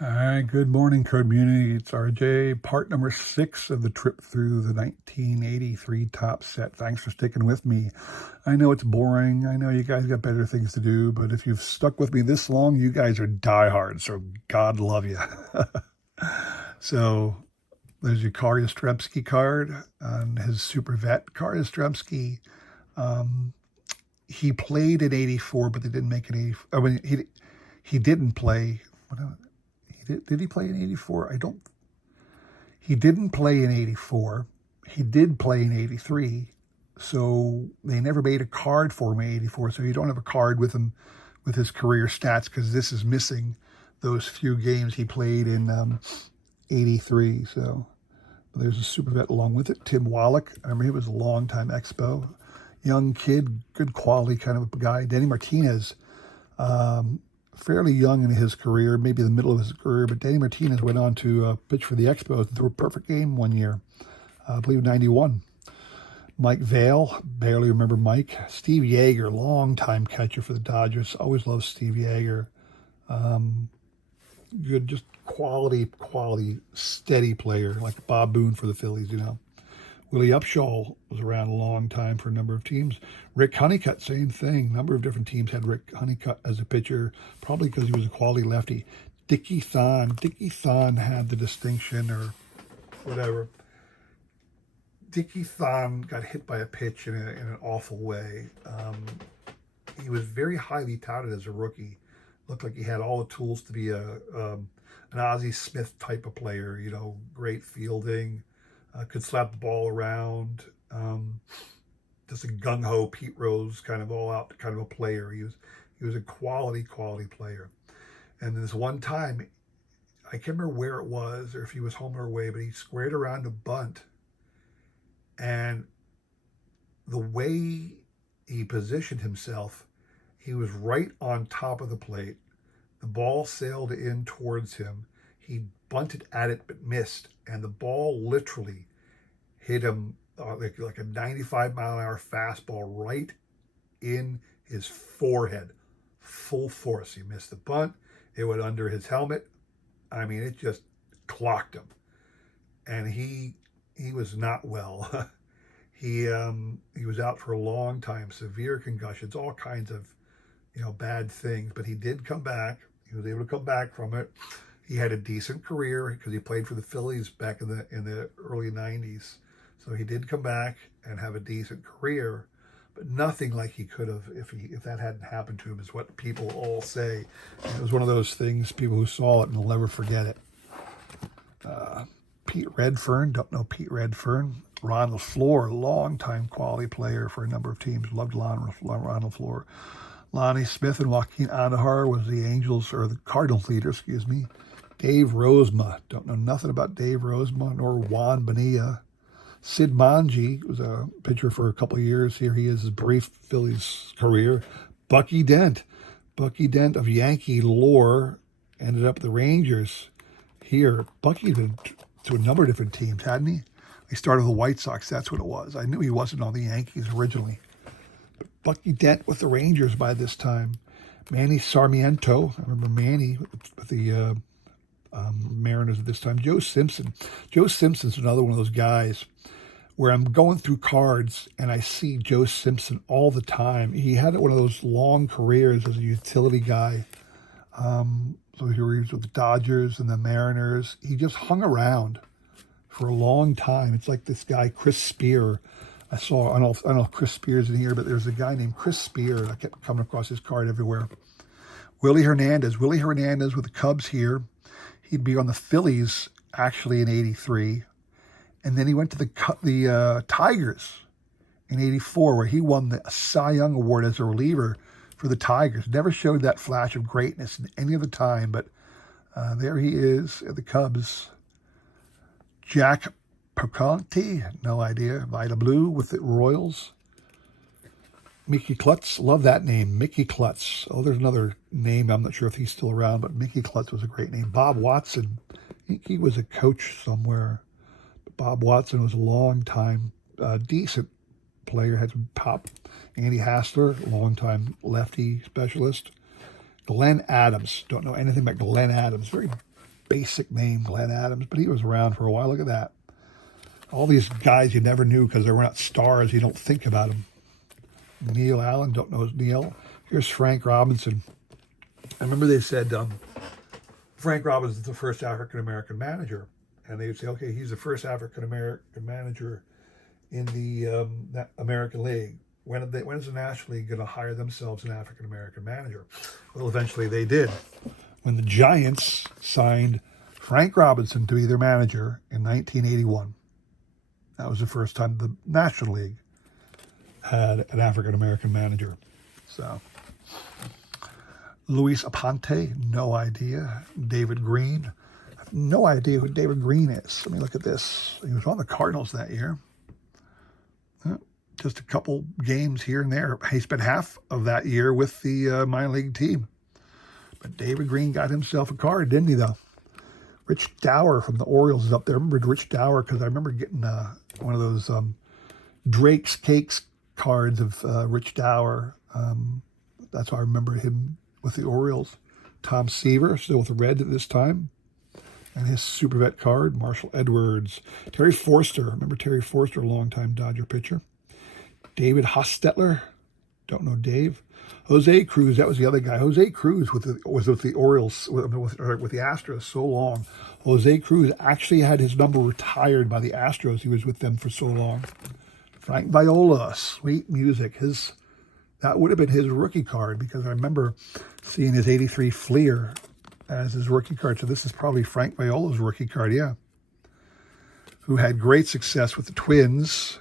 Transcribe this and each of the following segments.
All right, good morning, community. It's RJ, part number 6 of the trip through the 1983 Top Set. Thanks for sticking with me. I know it's boring. I know you guys got better things to do, but if you've stuck with me this long, you guys are diehards, so God love you. So there's your Kari Yastrzemski card on his super vet. Kari Yastrzemski, um, he played in 84, but they didn't make an 84. I mean, he didn't play. Did he play in 84? I don't. He didn't play in 84. He did play in 83. So they never made a card for him in 84. So you don't have a card with him with his career stats because this is missing those few games he played in 83. So there's a super vet along with it. Tim Wallach. I remember he was a longtime Expo. Young kid, good quality kind of a guy. Danny Martinez. Fairly young in his career, maybe the middle of his career, but Danny Martinez went on to pitch for the Expos and threw a perfect game one year, I believe 91. Mike Vail, barely remember Mike. Steve Yeager, longtime catcher for the Dodgers. Always loved Steve Yeager. Good, just quality, steady player, like Bob Boone for the Phillies, you know. Willie Upshaw was around a long time for a number of teams. Rick Honeycutt, same thing. A number of different teams had Rick Honeycutt as a pitcher, probably because he was a quality lefty. Dickie Thon. Dickie Thon had the distinction or whatever. Dickie Thon got hit by a pitch in an awful way. He was very highly touted as a rookie. Looked like he had all the tools to be an Ozzie Smith type of player, you know, great fielding. Could slap the ball around, just a gung-ho Pete Rose kind of all-out kind of a player. He was a quality player. And this one time, I can't remember where it was or if he was home or away, but he squared around a bunt. And the way he positioned himself, he was right on top of the plate. The ball sailed in towards him. He bunted at it but missed, and the ball literally hit him like a 95-mile-an-hour fastball right in his forehead, full force. He missed the bunt. It went under his helmet. I mean, it just clocked him, and he was not well. He was out for a long time, severe concussions, all kinds of bad things. But he did come back. He was able to come back from it. He had a decent career because he played for the Phillies back in the early 90s. So he did come back and have a decent career, but nothing like he could have if that hadn't happened to him, is what people all say. And it was one of those things, people who saw it and will never forget it. Pete Redfern, don't know Pete Redfern. Ronald Floor, longtime quality player for a number of teams. Loved Ronald Floor. Lonnie Smith and Joaquin Andujar was the Angels, or the Cardinals leader, excuse me. Dave Rozema, don't know nothing about Dave Rozema, nor Juan Bonilla. Sid Manji was a pitcher for a couple of years. Here he is, his brief Phillies career. Bucky Dent of Yankee lore, ended up at the Rangers. Here, Bucky been to a number of different teams, hadn't he? He started with the White Sox, that's what it was. I knew he wasn't on the Yankees originally. But Bucky Dent with the Rangers by this time. Manny Sarmiento, I remember Manny with the Mariners at this time. Joe Simpson's another one of those guys where I'm going through cards and I see Joe Simpson all the time. He had one of those long careers as a utility guy. So he was with the Dodgers and the Mariners. He just hung around for a long time. It's like this guy, Chris Spear. I don't know if Chris Spear's in here, but there's a guy named Chris Spear. I kept coming across his card everywhere. Willie Hernandez with the Cubs here. He'd be on the Phillies actually in 83. And then he went to the Tigers in 84, where he won the Cy Young Award as a reliever for the Tigers. Never showed that flash of greatness in any other time, but there he is at the Cubs. Jack Perconti, no idea. Vida Blue with the Royals. Mickey Klutz, love that name, Mickey Klutz. Oh, there's another name, I'm not sure if he's still around, but Mickey Klutz was a great name. Bob Watson, I think he was a coach somewhere. Bob Watson was a long time, decent player, had some pop. Andy Hassler, longtime lefty specialist. Glenn Adams, don't know anything about Glenn Adams, very basic name, Glenn Adams, but he was around for a while. Look at that. All these guys you never knew because they were not stars. You don't think about them. Neil Allen, don't know Neil. Here's Frank Robinson. I remember they said Frank Robinson is the first African-American manager. And they would say, okay, he's the first African-American manager in the American League. When is the National League going to hire themselves an African-American manager? Well, eventually they did. When the Giants signed Frank Robinson to be their manager in 1981. That was the first time the National League had an African-American manager. So, Luis Aponte, no idea. David Green, I have no idea who David Green is. Let me look at this. He was on the Cardinals that year. Just a couple games here and there. He spent half of that year with the minor league team. But David Green got himself a card, didn't he, though? Rich Dower from the Orioles is up there. I remember Rich Dower because I remember getting one of those Drake's Cakes cards of Rich Dower. That's how I remember him with the Orioles. Tom Seaver, still with the Red at this time. And his Super Vet card, Marshall Edwards. Terry Forster, remember Terry Forster, a longtime Dodger pitcher. David Hostetler, don't know Dave. Jose Cruz, that was the other guy. Jose Cruz was with the Orioles, with the Astros so long. Jose Cruz actually had his number retired by the Astros. He was with them for so long. Frank Viola, sweet music. That would have been his rookie card because I remember seeing his 83 Fleer as his rookie card. So this is probably Frank Viola's rookie card, yeah. Who had great success with the Twins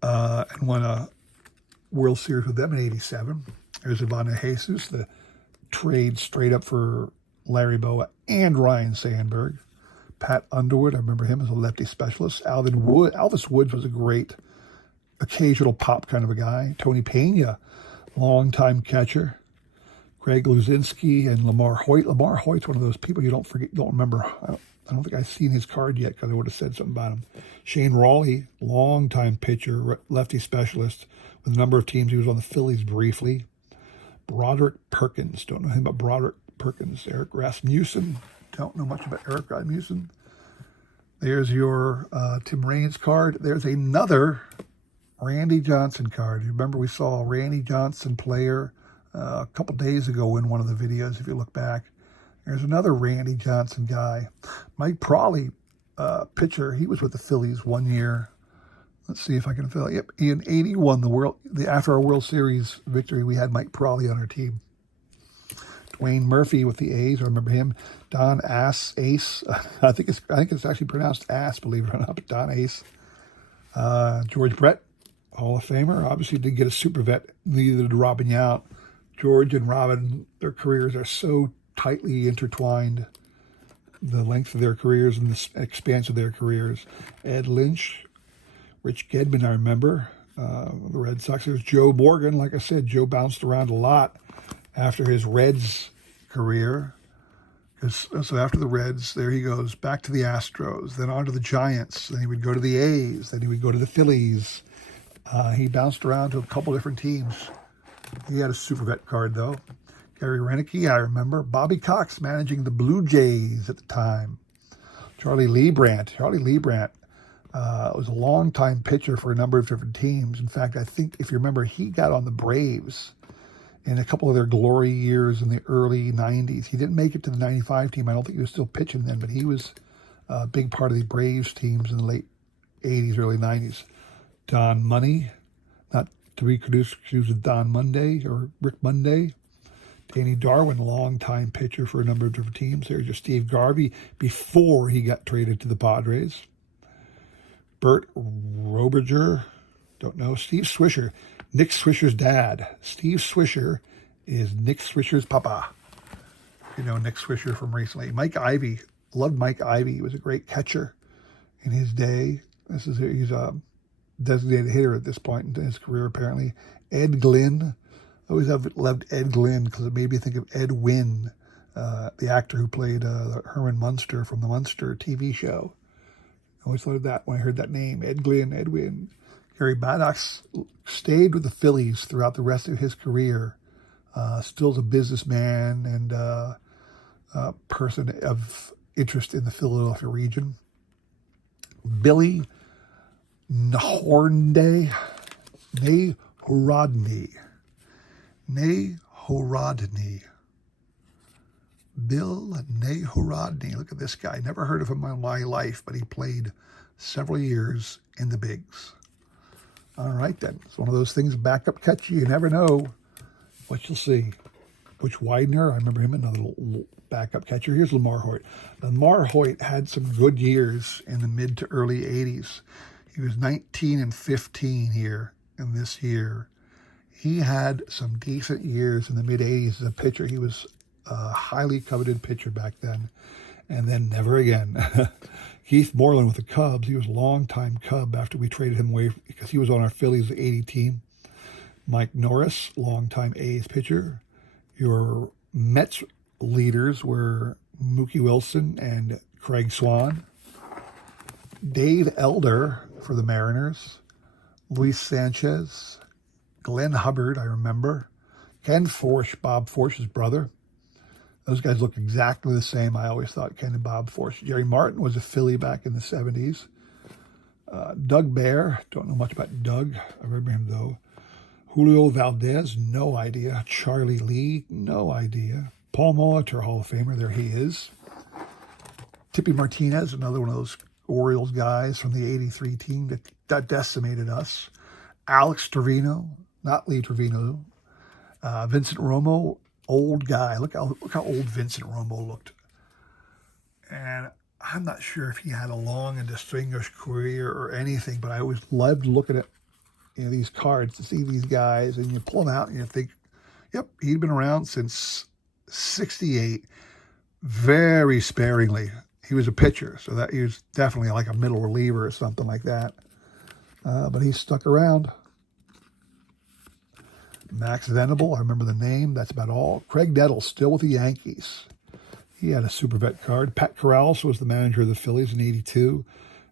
and won a World Series with them in 87. There's Ivana Jesus, the trade straight up for Larry Bowa and Ryan Sandberg. Pat Underwood, I remember him as a lefty specialist. Elvis Woods was a great occasional pop kind of a guy. Tony Pena, longtime catcher. Greg Luzinski and Lamar Hoyt. Lamar Hoyt's one of those people you don't remember. I don't think I've seen his card yet because I would have said something about him. Shane Rawley, longtime pitcher, lefty specialist with a number of teams. He was on the Phillies briefly. Broderick Perkins, don't know him, but Broderick Perkins. Eric Rasmussen, don't know much about Eric Rasmussen. There's your Tim Raines card. There's another Randy Johnson card. You remember we saw a Randy Johnson player a couple days ago in one of the videos, if you look back. There's another Randy Johnson guy. Mike Prawley, pitcher, he was with the Phillies 1 year. Let's see if I can fill it. Yep, in 81, after our World Series victory, we had Mike Prawley on our team. Dwayne Murphy with the A's, I remember him. Don Ace, I think it's actually pronounced Ass, believe it or not, but Don Ace. George Brett, Hall of Famer, obviously didn't get a super vet, neither did Robin Yount. George and Robin, their careers are so tightly intertwined, the length of their careers and the expanse of their careers. Ed Lynch, Rich Gedman, I remember, the Red Sox. There's Joe Morgan. Like I said, Joe bounced around a lot after his Reds career. So after the Reds, there he goes, back to the Astros, then on to the Giants, then he would go to the A's, then he would go to the Phillies. He bounced around to a couple different teams. He had a super vet card, though. Gary Renicky, I remember. Bobby Cox managing the Blue Jays at the time. Charlie Leibrandt was a longtime pitcher for a number of different teams. In fact, I think, if you remember, he got on the Braves in a couple of their glory years in the early 90s. He didn't make it to the 95 team. I don't think he was still pitching then, but he was a big part of the Braves teams in the late 80s, early 90s. Don Money, not to be confused with Don Monday or Rick Monday. Danny Darwin, longtime pitcher for a number of different teams. There's your Steve Garvey before he got traded to the Padres. Bert Robinger, don't know. Steve Swisher, Nick Swisher's dad. Steve Swisher is Nick Swisher's papa. You know Nick Swisher from recently. Mike Ivey, loved Mike Ivey. He was a great catcher in his day. He's a designated hitter at this point in his career, apparently. Ed Glynn. I always have loved Ed Glynn because it made me think of Ed Wynn, the actor who played Herman Munster from the Munster TV show. I always thought of that when I heard that name, Ed Glynn, Ed Wynn. Gary Maddox stayed with the Phillies throughout the rest of his career. Still's a businessman and person of interest in the Philadelphia region. Billy Nahornday, Nehorодny. Bill Nehorодny. Look at this guy. Never heard of him in my life, but he played several years in the bigs. All right, then. It's one of those things, backup catchy. You never know what you'll see. Butch Widener, I remember him, another little backup catcher. Here's Lamar Hoyt. Lamar Hoyt had some good years in the mid to early 80s. He was 19 and 15 here in this year. He had some decent years in the mid 80s as a pitcher. He was a highly coveted pitcher back then, and then never again. Keith Moreland with the Cubs. He was a long-time Cub after we traded him away because he was on our Phillies 80 team. Mike Norris, longtime A's pitcher. Your Mets leaders were Mookie Wilson and Craig Swan. Dave Elder for the Mariners. Luis Sanchez. Glenn Hubbard, I remember. Ken Forsch, Bob Forsch's brother. Those guys look exactly the same. I always thought Ken and Bob Forsch. Jerry Martin was a Philly back in the 70s. Doug Bear, don't know much about Doug. I remember him though. Julio Valdez, no idea. Charlie Lee, no idea. Paul Molitor, Hall of Famer, there he is. Tippy Martinez, another one of those Orioles guys from the 83 team that decimated us. Alex Trevino, not Lee Trevino. Vincent Romo, old guy. Look how old Vincent Romo looked. And I'm not sure if he had a long and distinguished career or anything, but I always loved looking at these cards to see these guys, and you pull them out and you think, yep, he'd been around since 68, very sparingly. He was a pitcher, so that he was definitely like a middle reliever or something like that. But he stuck around. Max Venable, I remember the name. That's about all. Craig Nettles, still with the Yankees. He had a super vet card. Pat Corrales was the manager of the Phillies in 82.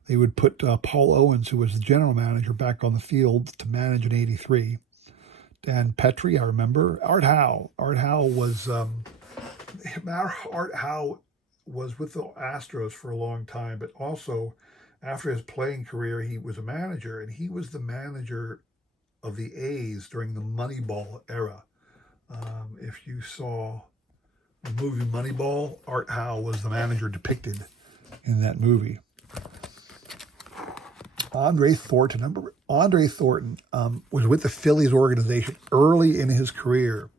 They would put Paul Owens, who was the general manager, back on the field to manage in 83. Dan Petrie, I remember. Art Howe. Art Howe was with the Astros for a long time, but also after his playing career, he was a manager, and he was the manager of the A's during the Moneyball era. If you saw the movie Moneyball, Art Howe was the manager depicted in that movie. Andre Thornton. Andre Thornton was with the Phillies organization early in his career.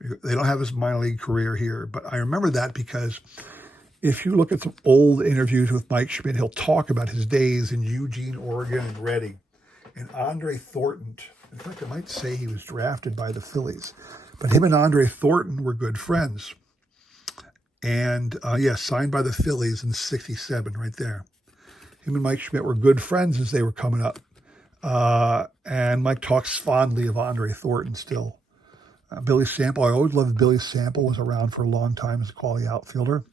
They don't have his minor league career here, but I remember that because if you look at some old interviews with Mike Schmidt, he'll talk about his days in Eugene, Oregon, and Reading. And Andre Thornton, in fact, I might say he was drafted by the Phillies, but him and Andre Thornton were good friends. And signed by the Phillies in '67, right there. Him and Mike Schmidt were good friends as they were coming up. And Mike talks fondly of Andre Thornton still. Billy Sample, I always loved Billy Sample, was around for a long time as a quality outfielder.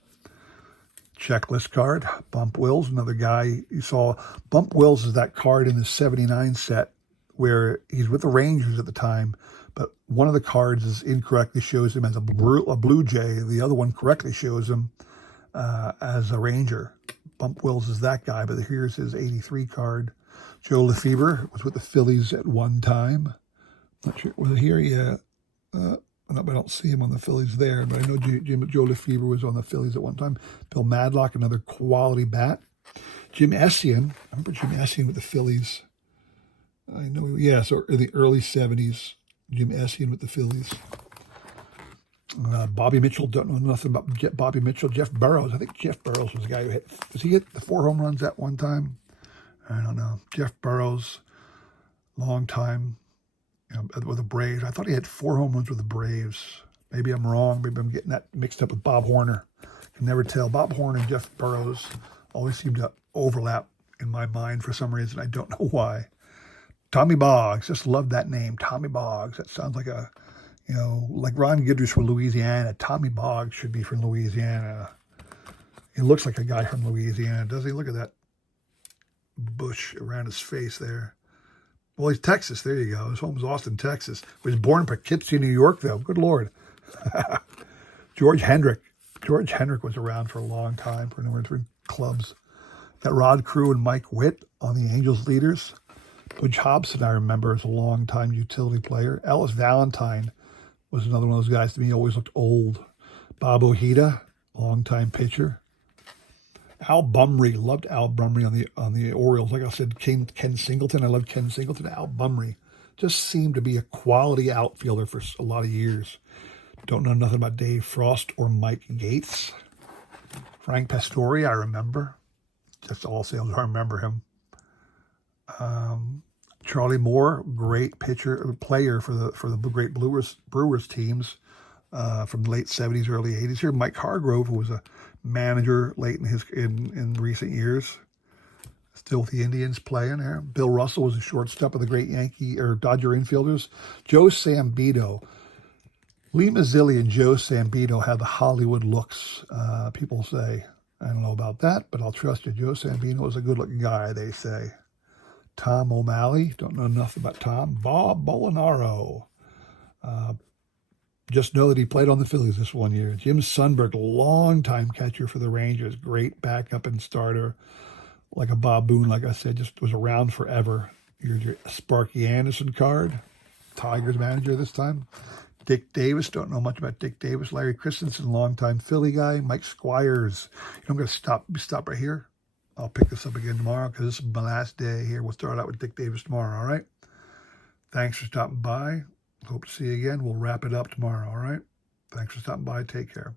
Checklist card, Bump Wills, another guy you saw. Bump Wills is that card in the 79 set where he's with the Rangers at the time, but one of the cards is incorrectly shows him as a Blue Jay. The other one correctly shows him as a Ranger. Bump Wills is that guy, but here's his 83 card. Joe Lefebvre was with the Phillies at one time. Not sure, was it here? Yeah. I don't see him on the Phillies there, but I know Joe Lefebvre was on the Phillies at one time. Bill Madlock, another quality bat. Jim Essien, I remember Jim Essien with the Phillies. I know, so in the early 70s, Jim Essien with the Phillies. Bobby Mitchell, don't know nothing about Bobby Mitchell. Jeff Burrows, I think Jeff Burrows was the guy who does he hit the 4 home runs at one time? I don't know. Jeff Burrows, long time with the Braves. I thought he had 4 home runs with the Braves. Maybe I'm wrong. Maybe I'm getting that mixed up with Bob Horner. Can never tell. Bob Horner and Jeff Burrows always seem to overlap in my mind for some reason. I don't know why. Tommy Boggs, just love that name, Tommy Boggs. That sounds like like Ron Guidry from Louisiana. Tommy Boggs should be from Louisiana. He looks like a guy from Louisiana, doesn't he? Look at that bush around his face there. Well, he's Texas. There you go. His home's Austin, Texas. He was born in Poughkeepsie, New York, though. Good Lord. George Hendrick. George Hendrick was around for a long time for a number of different clubs. Got Rod Crew and Mike Witt on the Angels leaders. Butch Hobson, I remember, as a long-time utility player. Ellis Valentine was another one of those guys to me. He always looked old. Bob Ojeda, long-time pitcher. Al Bumry, loved Al Bumry on the Orioles. Like I said, Ken Singleton, I loved Ken Singleton. Al Bumry just seemed to be a quality outfielder for a lot of years. Don't know nothing about Dave Frost or Mike Gates. Frank Pastore, I remember. Just all sales, I remember him. Charlie Moore, great player for the great Brewers teams from the late 70s, early 80s. Here, Mike Hargrove, who was a manager late in recent years, still with the Indians playing here. Bill Russell was a shortstop of the great Dodger infielders. Joe Sambito. Lee Mazzilli and Joe Sambito had the Hollywood looks, people say. I don't know about that, but I'll trust you. Joe Sambito was a good-looking guy, they say. Tom O'Malley, don't know enough about Tom. Bob Molinaro. Just know that he played on the Phillies this one year. Jim Sundberg, longtime catcher for the Rangers. Great backup and starter. Like a Bob Boone, like I said, just was around forever. Here's your Sparky Anderson card. Tigers manager this time. Dick Davis, don't know much about Dick Davis. Larry Christensen, longtime Philly guy. Mike Squires. I'm going to stop right here. I'll pick this up again tomorrow because this is my last day here. We'll start out with Dick Davis tomorrow, all right? Thanks for stopping by. Hope to see you again. We'll wrap it up tomorrow, all right? Thanks for stopping by. Take care.